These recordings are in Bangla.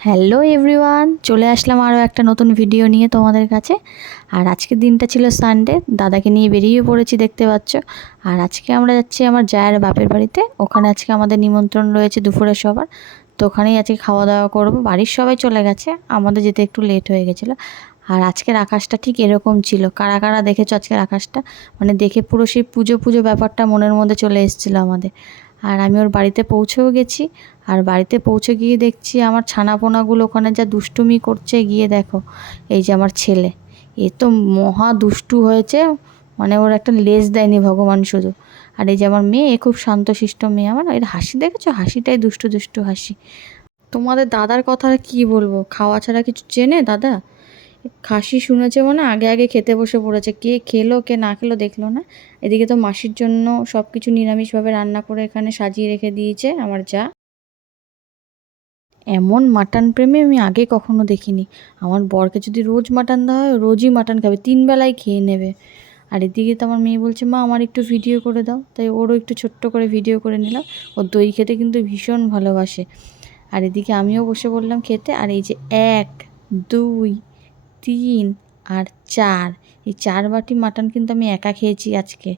হ্যালো এভরিওয়ান, চলে আসলাম আরও একটা নতুন ভিডিও নিয়ে তোমাদের কাছে। আর আজকের দিনটা ছিল সানডে, দাদাকে নিয়ে বেরিয়ে পড়েছি দেখতে পাচ্ছ। আর আজকে আমরা যাচ্ছি আমার জায়ের বাপের বাড়িতে। ওখানে আজকে আমাদের নিমন্ত্রণ রয়েছে দুপুরে সবার, তো ওখানেই আজকে খাওয়া দাওয়া করবো। বাড়ির সবাই চলে গেছে, আমাদের যেতে একটু লেট হয়ে গেছিলো। আর আজকের আকাশটা ঠিক এরকম ছিল। কারা কারা দেখেছো আজকের আকাশটা? মানে দেখে পুরো সেই পুজো পুজো ব্যাপারটা মনের মধ্যে চলে এসেছিলো আমাদের। আর আমি ওর বাড়িতে পৌঁছেও গেছি। আর বাড়িতে পৌঁছে গিয়ে দেখছি আমার ছানাপোনাগুলো ওখানে যা দুষ্টুমি করছে। গিয়ে দেখো, এই যে আমার ছেলে, এ তো মহা দুষ্টু হয়েছে। মানে ওর একটা লেজ দেয়নি ভগবান শুধু। আর এই যে আমার মেয়ে, এ খুব শান্তশিষ্ট মেয়ে আমার। এর হাসি দেখেছো? হাসিটাই দুষ্টু দুষ্টু হাসি। তোমাদের দাদার কথা কি বলবো, খাওয়া ছাড়া কিছু চেনে দাদা? খাসি শুনেছে মানে আগে আগে খেতে বসে পড়েছে। কে খেলো কে না খেলো দেখলো না। এদিকে তো মাসির জন্য সব কিছু নিরামিষভাবে রান্না করে এখানে সাজিয়ে রেখে দিয়েছে আমার যা। এমন মাটন প্রেমী আমি আগে কখনো দেখিনি। আমার বরকে যদি রোজ মাটন দেওয়া হয়, রোজই মাটন খাবে, 3 বেলায় খেয়ে নেবে। আর এদিকে তো আমার মেয়ে বলছে, মা আমার একটু ভিডিও করে দাও। তাই ওরও একটু ছোট্ট করে ভিডিও করে নিলাম। ও দই খেতে কিন্তু ভীষণ ভালোবাসে। আর এদিকে আমিও বসে পড়লাম খেতে। আর এই যে 1, 2, 3 আর 4, এই 4 বাটি মাটন কিন্তু আমি একা খেয়েছি আজকে।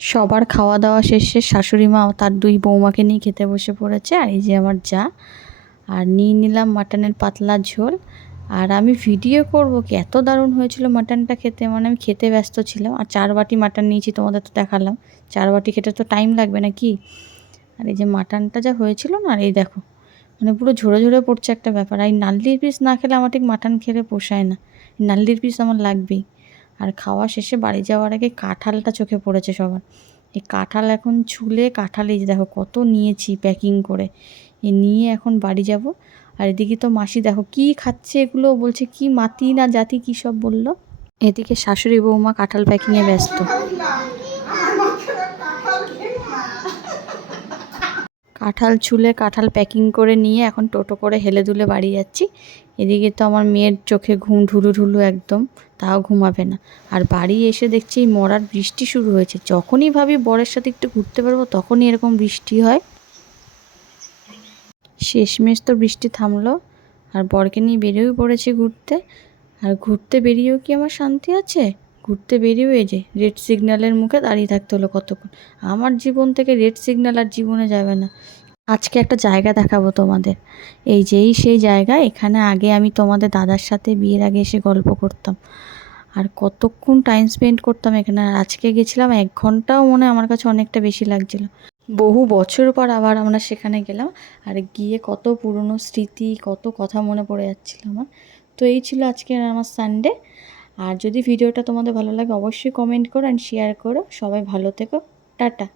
সবার খাওয়া দাওয়া শেষে শাশুড়ি মা তার 2 বৌমাকে নিয়ে খেতে বসে পড়েছে। আর এই যে আমার যা। আর নিয়ে নিলাম মাটনের পাতলা ঝোল। আর আমি ভিডিও করব কি, এত দারুণ হয়েছিল মাটনটা খেতে। মানে আমি খেতে ব্যস্ত ছিলাম। আর 4 বাটি মাটন নিয়েছি, তোমাদের তো দেখালাম। 4 বাটি খেতে তো টাইম লাগবে না কি? আর এই যে মাটনটা যা হয়েছিল না, আর এই দেখো, মানে পুরো ঝরে ঝরে পড়ছে একটা ব্যাপার। আর এই নাল্লির পিস না খেলে আমার ঠিক মাটন খেলে পোষায় না। নাল্লির পিস আমার লাগবেই। আর খাওয়া শেষে বাড়ি যাওয়ার আগে কাঁঠালটা চোখে পড়েছে সবার। এই কাঁঠাল এখন ছুলে, কাঁঠাল এই যে দেখো কত নিয়েছি প্যাকিং করে। এ নিয়ে এখন বাড়ি যাব। আর এদিকে তো মাসি দেখো কি খাচ্ছে, এগুলো বলছে কি মাতি না জাতি কী সব বললো। এদিকে শাশুড়ি বৌমা কাঁঠাল প্যাকিংয়ে ব্যস্ত। কাঁঠাল ছুলে কাঁঠাল প্যাকিং করে নিয়ে এখন টোটো করে হেলে দুলে বাড়ি যাচ্ছি। এদিকে তো আমার মেয়ের চোখে ঘুম ঢুলু ঢুলু একদম, তাও ঘুমাবে না। আর বাড়ি এসে দেখছি এই মরার বৃষ্টি শুরু হয়েছে। যখনই ভাবি বরের সাথে একটু ঘুরতে পারবো, তখনই এরকম বৃষ্টি হয়। শেষমেশ তো বৃষ্টি থামলো। আর বরকে নিয়ে বেরিয়েও পড়েছি ঘুরতে। আর ঘুরতে বেরিয়েও কি আমার শান্তি আছে? ঘুরতে বেরিয়েও এই যে রেড সিগন্যালের মুখে দাঁড়িয়ে থাকতে হলো কতক্ষণ। আমার জীবন থেকে রেড সিগন্যাল আর জীবনে যাবে না। আজকে একটা জায়গা দেখাবো তোমাদের। এই যে সেই জায়গা, এখানে আগে আমি তোমাদের দাদার সাথে বিয়ের আগে এসে গল্প করতাম। আর কতক্ষণ টাইম স্পেন্ড করতাম এখানে। আর আজকে গেছিলাম 1 ঘন্টাও, মনে আমার কাছে অনেকটা বেশি লাগছিল। বহু বছর পর আবার আমরা সেখানে গেলাম। আর গিয়ে কত পুরনো স্মৃতি, কত কথা মনে পড়ে যাচ্ছিল আমার। তো এই ছিল আজকে আমার সানডে। আর যদি ভিডিওটা তোমাদের ভালো লাগে, অবশ্যই কমেন্ট করো অ্যান্ড শেয়ার করো। সবাই ভালো থেকো, টাটা।